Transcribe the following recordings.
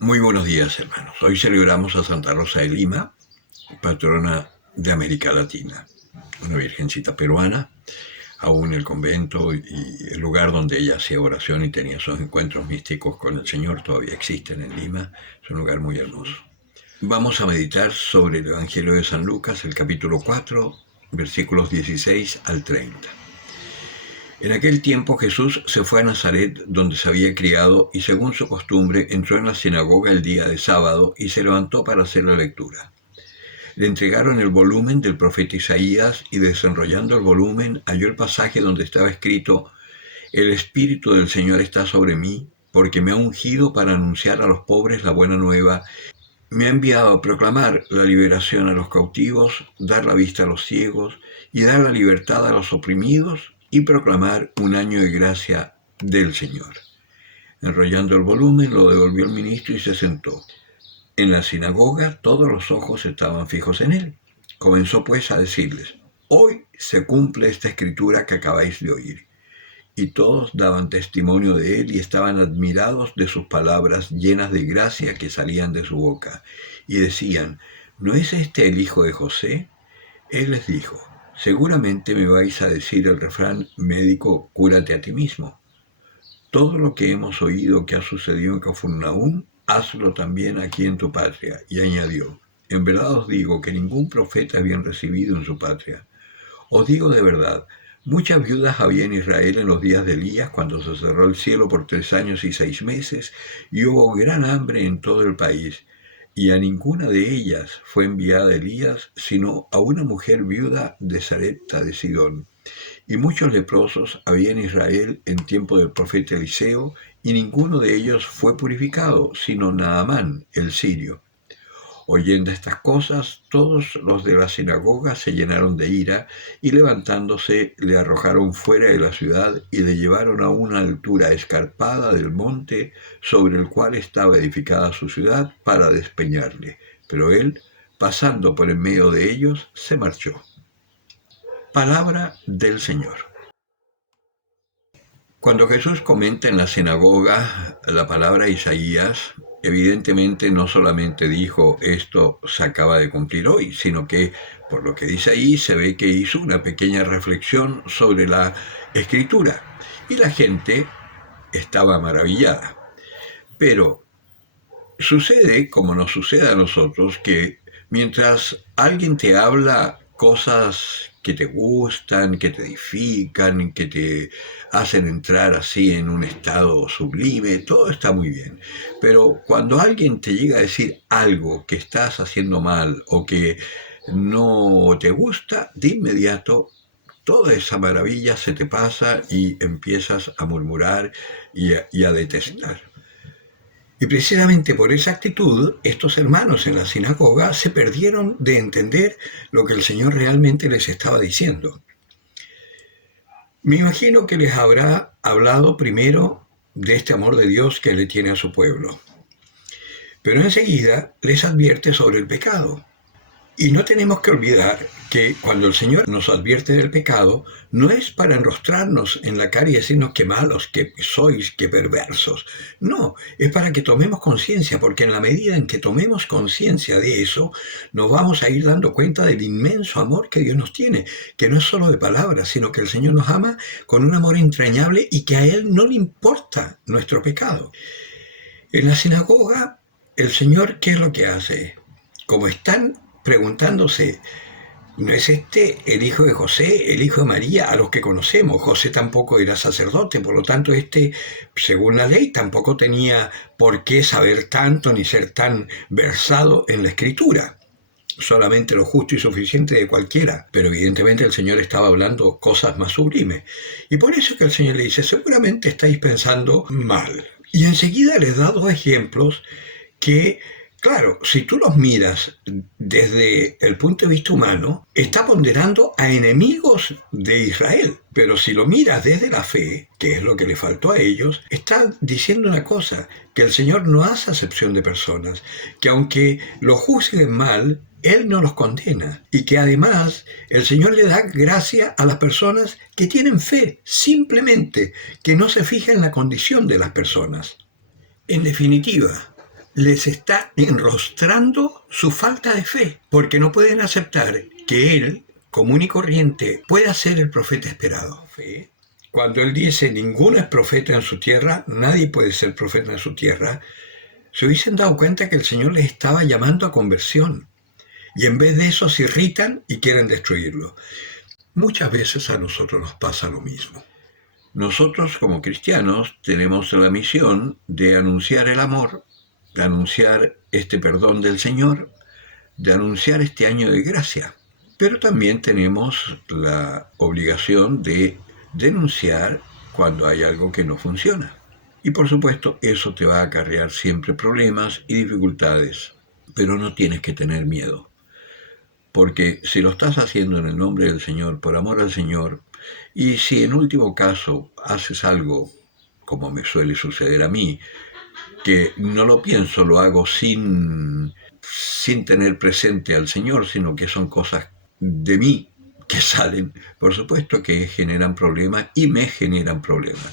Muy buenos días, hermanos. Hoy celebramos a Santa Rosa de Lima, patrona de América Latina, una virgencita peruana. Aún el convento y el lugar donde ella hacía oración y tenía sus encuentros místicos con el Señor todavía existen en Lima. Es un lugar muy hermoso. Vamos a meditar sobre el Evangelio de San Lucas, el capítulo 4, versículos 16 al 30. En aquel tiempo Jesús se fue a Nazaret, donde se había criado, y según su costumbre entró en la sinagoga el día de sábado y se levantó para hacer la lectura. Le entregaron el volumen del profeta Isaías y, desenrollando el volumen, halló el pasaje donde estaba escrito: El Espíritu del Señor está sobre mí, porque me ha ungido para anunciar a los pobres la buena nueva. Me ha enviado a proclamar la liberación a los cautivos, dar la vista a los ciegos y dar la libertad a los oprimidos, y proclamar un año de gracia del Señor. Enrollando el volumen, lo devolvió el ministro y se sentó. En la sinagoga todos los ojos estaban fijos en él. Comenzó pues a decirles: Hoy se cumple esta escritura que acabáis de oír. Y todos daban testimonio de él y estaban admirados de sus palabras llenas de gracia que salían de su boca. Y decían: ¿No es este el hijo de José? Él les dijo: Seguramente me vais a decir el refrán médico: cúrate a ti mismo. Todo lo que hemos oído que ha sucedido en Cafarnaúm, hazlo también aquí en tu patria. Y añadió: En verdad os digo que ningún profeta es bien recibido en su patria. Os digo de verdad, muchas viudas había en Israel en los días de Elías, cuando se cerró el cielo por 3 años y 6 meses, y hubo gran hambre en todo el país. Y a ninguna de ellas fue enviada Elías, sino a una mujer viuda de Sarepta de Sidón. Y muchos leprosos había en Israel en tiempo del profeta Eliseo, y ninguno de ellos fue purificado, sino Naamán, el sirio. Oyendo estas cosas, todos los de la sinagoga se llenaron de ira, y levantándose le arrojaron fuera de la ciudad y le llevaron a una altura escarpada del monte sobre el cual estaba edificada su ciudad, para despeñarle. Pero él, pasando por en medio de ellos, se marchó. Palabra del Señor. Cuando Jesús comenta en la sinagoga la palabra Isaías, evidentemente no solamente dijo esto se acaba de cumplir hoy, sino que por lo que dice ahí se ve que hizo una pequeña reflexión sobre la escritura y la gente estaba maravillada. Pero sucede, como nos sucede a nosotros, que mientras alguien te habla cosas que te gustan, que te edifican, que te hacen entrar así en un estado sublime, todo está muy bien. Pero cuando alguien te llega a decir algo que estás haciendo mal o que no te gusta, de inmediato toda esa maravilla se te pasa y empiezas a murmurar y a detestar. Y precisamente por esa actitud, estos hermanos en la sinagoga se perdieron de entender lo que el Señor realmente les estaba diciendo. Me imagino que les habrá hablado primero de este amor de Dios que le tiene a su pueblo, pero enseguida les advierte sobre el pecado. Y no tenemos que olvidar que cuando el Señor nos advierte del pecado, no es para enrostrarnos en la cara y decirnos qué malos que sois, qué perversos. No, es para que tomemos conciencia, porque en la medida en que tomemos conciencia de eso, nos vamos a ir dando cuenta del inmenso amor que Dios nos tiene, que no es solo de palabras, sino que el Señor nos ama con un amor entrañable y que a Él no le importa nuestro pecado. En la sinagoga, el Señor, ¿qué es lo que hace? Como están preguntándose, ¿no es este el hijo de José, el hijo de María, a los que conocemos? José tampoco era sacerdote, por lo tanto según la ley, tampoco tenía por qué saber tanto ni ser tan versado en la escritura. Solamente lo justo y suficiente de cualquiera, pero evidentemente el Señor estaba hablando cosas más sublimes. Y por eso que el Señor le dice, seguramente estáis pensando mal. Y enseguida les da 2 ejemplos que, claro, si tú los miras desde el punto de vista humano, está ponderando a enemigos de Israel. Pero si lo miras desde la fe, que es lo que le faltó a ellos, está diciendo una cosa, que el Señor no hace acepción de personas, que aunque lo juzguen mal, Él no los condena, y que además el Señor le da gracia a las personas que tienen fe, simplemente, que no se fija en la condición de las personas. En definitiva, les está enrostrando su falta de fe, porque no pueden aceptar que él, común y corriente, pueda ser el profeta esperado. Cuando él dice ninguno es profeta en su tierra, nadie puede ser profeta en su tierra, se hubiesen dado cuenta que el Señor les estaba llamando a conversión. Y en vez de eso se irritan y quieren destruirlo. Muchas veces a nosotros nos pasa lo mismo. Nosotros como cristianos tenemos la misión de anunciar el amor, de anunciar este perdón del Señor, de anunciar este año de gracia. Pero también tenemos la obligación de denunciar cuando hay algo que no funciona. Y por supuesto, eso te va a acarrear siempre problemas y dificultades. Pero no tienes que tener miedo. Porque si lo estás haciendo en el nombre del Señor, por amor al Señor, y si en último caso haces algo, como me suele suceder a mí, que no lo pienso, lo hago sin tener presente al Señor, sino que son cosas de mí que salen, por supuesto que generan problemas y me generan problemas.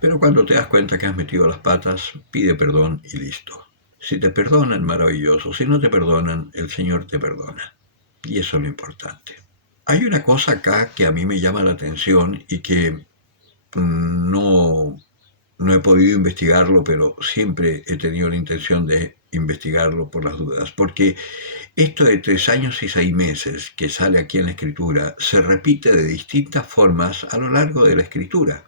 Pero cuando te das cuenta que has metido las patas, pide perdón y listo. Si te perdonan, maravilloso. Si no te perdonan, el Señor te perdona. Y eso es lo importante. Hay una cosa acá que a mí me llama la atención y que no he podido investigarlo, pero siempre he tenido la intención de investigarlo por las dudas, porque esto de 3 años y 6 meses que sale aquí en la Escritura se repite de distintas formas a lo largo de la Escritura.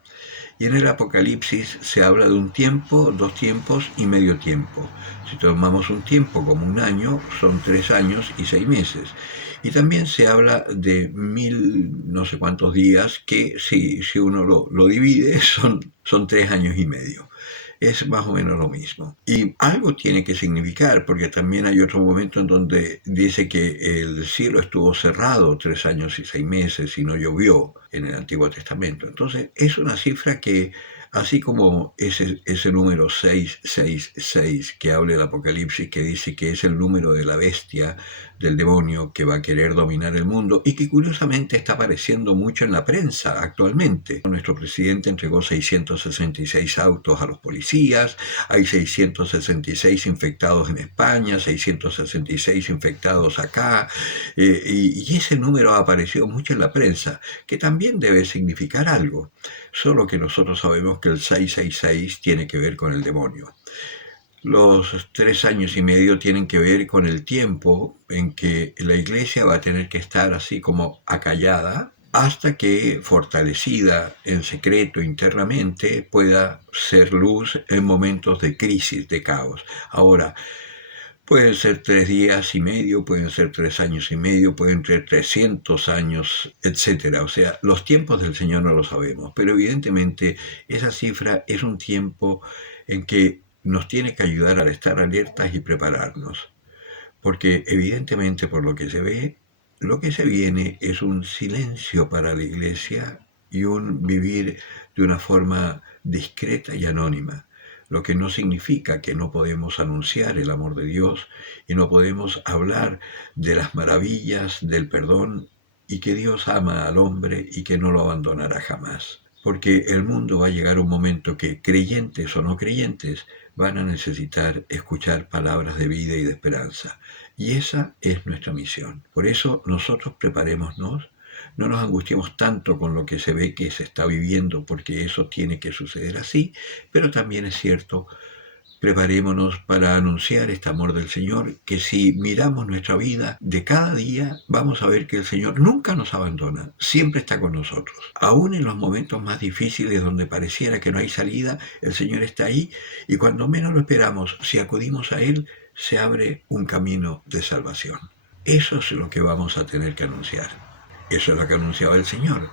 Y en el Apocalipsis se habla de un tiempo, 2 tiempos y medio tiempo. Si tomamos un tiempo como un año, son 3 años y 6 meses. Y también se habla de 1000 no sé cuántos días, que si uno lo divide son 3 años y medio. Es más o menos lo mismo. Y algo tiene que significar, porque también hay otro momento en donde dice que el cielo estuvo cerrado 3 años y 6 meses y no llovió en el Antiguo Testamento. Entonces es una cifra que, así como ese número 666 que habla el Apocalipsis, que dice que es el número de la bestia, del demonio que va a querer dominar el mundo y que curiosamente está apareciendo mucho en la prensa actualmente. Nuestro presidente entregó 666 autos a los policías, hay 666 infectados en España, 666 infectados acá, y ese número ha aparecido mucho en la prensa, que también debe significar algo, solo que nosotros sabemos que el 666 tiene que ver con el demonio. Los 3 años y medio tienen que ver con el tiempo en que la iglesia va a tener que estar así como acallada hasta que, fortalecida en secreto internamente, pueda ser luz en momentos de crisis, de caos. Ahora, pueden ser 3 días y medio, pueden ser 3 años y medio, pueden ser 300 años, etcétera. O sea, los tiempos del Señor no lo sabemos, pero evidentemente esa cifra es un tiempo en que nos tiene que ayudar a estar alertas y prepararnos. Porque evidentemente por lo que se ve, lo que se viene es un silencio para la iglesia y un vivir de una forma discreta y anónima, lo que no significa que no podemos anunciar el amor de Dios y no podemos hablar de las maravillas del perdón y que Dios ama al hombre y que no lo abandonará jamás. Porque el mundo va a llegar un momento que, creyentes o no creyentes, van a necesitar escuchar palabras de vida y de esperanza. Y esa es nuestra misión. Por eso nosotros preparémonos, no nos angustiemos tanto con lo que se ve que se está viviendo, porque eso tiene que suceder así, pero también es cierto, preparémonos para anunciar este amor del Señor, que si miramos nuestra vida de cada día, vamos a ver que el Señor nunca nos abandona, siempre está con nosotros. Aún en los momentos más difíciles donde pareciera que no hay salida, el Señor está ahí y cuando menos lo esperamos, si acudimos a Él, se abre un camino de salvación. Eso es lo que vamos a tener que anunciar. Eso es lo que anunciaba el Señor.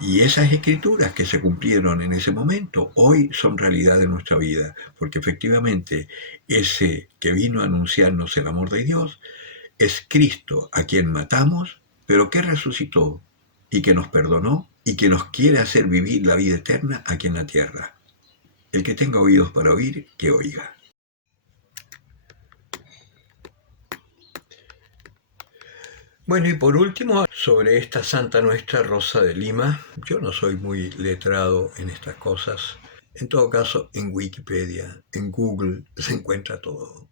Y esas escrituras que se cumplieron en ese momento, hoy son realidad de nuestra vida, porque efectivamente ese que vino a anunciarnos el amor de Dios es Cristo, a quien matamos, pero que resucitó y que nos perdonó y que nos quiere hacer vivir la vida eterna aquí en la tierra. El que tenga oídos para oír, que oiga. Bueno, y por último, sobre esta Santa Nuestra Rosa de Lima, yo no soy muy letrado en estas cosas. En todo caso, en Wikipedia, en Google, se encuentra todo.